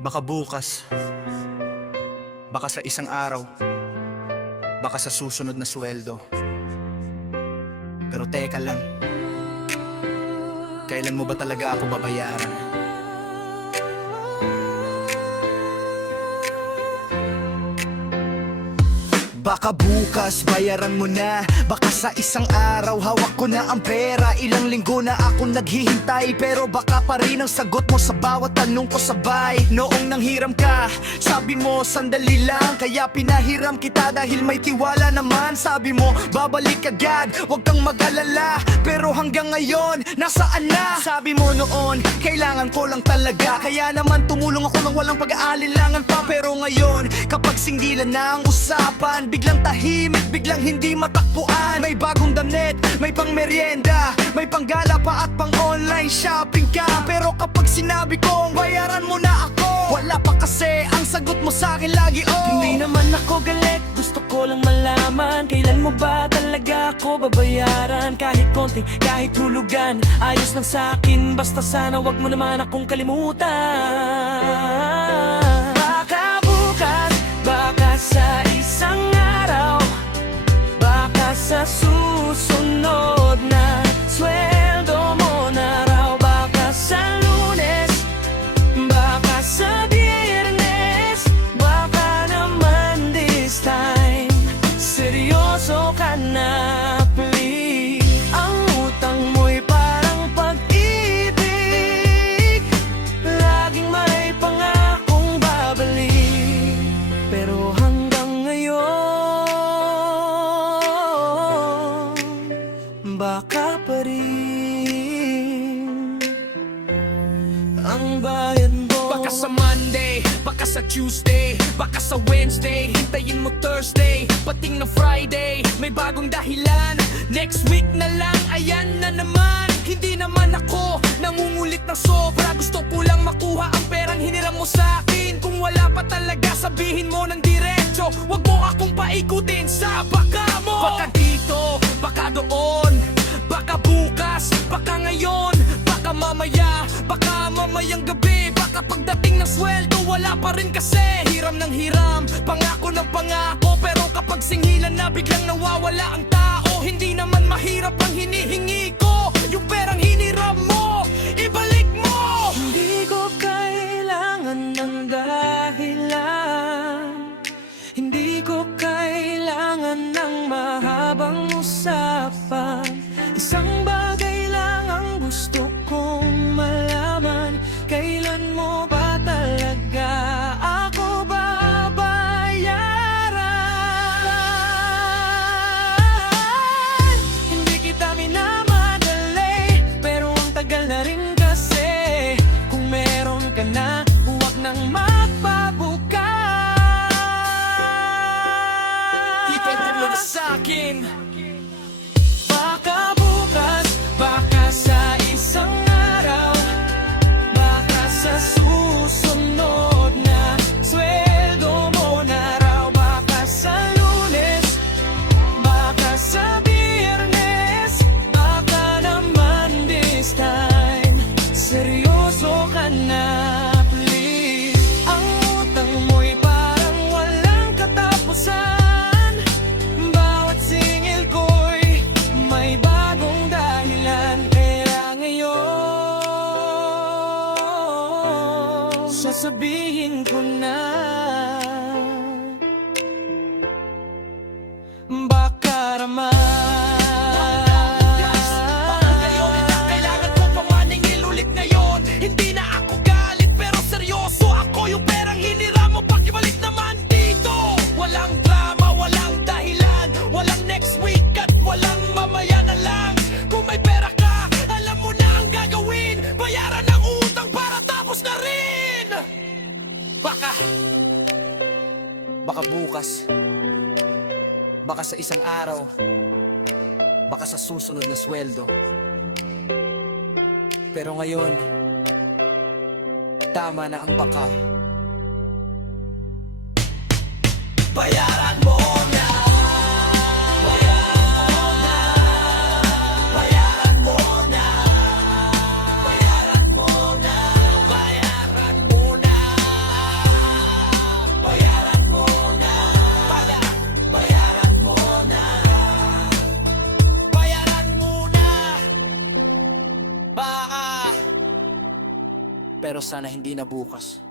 Baka bukas, baka sa isang araw, baka sa susunod na sweldo. Pero teka lang, kailan mo ba talaga ako babayaran? Baka bukas bayaran mo na, baka sa isang araw hawak ko na ang pera. Ilang linggo na akong naghihintay, pero baka pa rin ang sagot mo sa bawat tanong ko sabay. Noong nanghiram ka, sabi mo sandali lang, kaya pinahiram kita dahil may tiwala naman. Sabi mo babalik agad, wag kang mag-alala, pero hanggang ngayon nasaan na? Sabi mo noon kailangan ko lang talaga, kaya naman tumulong ako nang walang pag-aalinlangan pa. Pero ngayon kapag singgilan na ang usapan, biglang tahimik, biglang hindi matakbuhan. May bagong damit, may pang merienda, may panggala pa at pang online shopping ka. Pero kapag sinabi kong bayaran mo na ako, wala pa kasi ang sagot mo sa akin lagi Hindi naman ako galit, gusto ko lang malaman, kailan mo ba talaga ako babayaran? Kahit konting, kahit hulugan, ayos lang sa akin, basta sana wag mo naman akong kalimutan. Baka bukas, baka sa isang araw, baka sa susunod na sweldo mo na raw, baka sa Lunes, baka sa Biyernes, baka naman this time seryoso ka na, please. Ang utang mo'y parang pag-ibig, laging may pangakong babalik, pero hanggang ngayon baka pa rin ang bayad mo. Baka sa Monday, baka sa Tuesday, baka sa Wednesday, hintayin mo Thursday, pating na Friday, may bagong dahilan. Next week na lang, ayan na naman. Hindi naman ako nangungulit ng sobra, gusto ko lang makuha ang perang hiniram mo sa akin. Kung wala pa talaga, sabihin mo ng diretso, wag mo akong paikutin sa baka mo. Baka dito, baka doon, baka bukas, baka ngayon, baka mamaya, baka mamayang gabi, baka pagdating ng sweldo wala pa rin kasi. Hiram ng hiram, pangako ng pangako, pero kapag singilan na biglang nawawala ang tao. Hindi naman mahirap ang hinihingi ko, yung perang hiniram mo, ibalik mo. Hindi ko kailangan ng dahilan, hindi ko kailangan ng mahabang usapan. Isang bagay lang ang gusto kong malaman, kailan mo ba talaga ako babayaran? Hindi kita minamadali, pero ang tagal na rin kasi. Kung meron ka na, huwag nang magpabukas. Ipagod mo na sa'kin. Baka bukas, baka sa isang araw, baka sa susunod na sweldo mo na raw, baka sa Lunes, baka sa Biyernes, baka naman this time seryoso ka na, please. Ang utang mo'y parang walang katapusan, bawat singil ko'y may bagong dahilan. Kaya ngayon sasabihin ko na, baka raman. Baka ngayon na kailangan ko pa maningil ulit ngayon. Hindi na ako galit pero seryoso ako, yung perang hiniram mo pakibalik naman dito. Walang drama, walang dahilan, walang next week at walang mamaya na lang. Kung may pera ka, alam mo na ang gagawin, bayaran ang utang para tapos na rin. Baka bukas, baka sa isang araw, baka sa susunod na sweldo. Pero ngayon, tama na ang baka. Bayaran mo na. Bayaran mo na. Bayaran mo na. Bayaran mo na. pero sana hindi na bukas.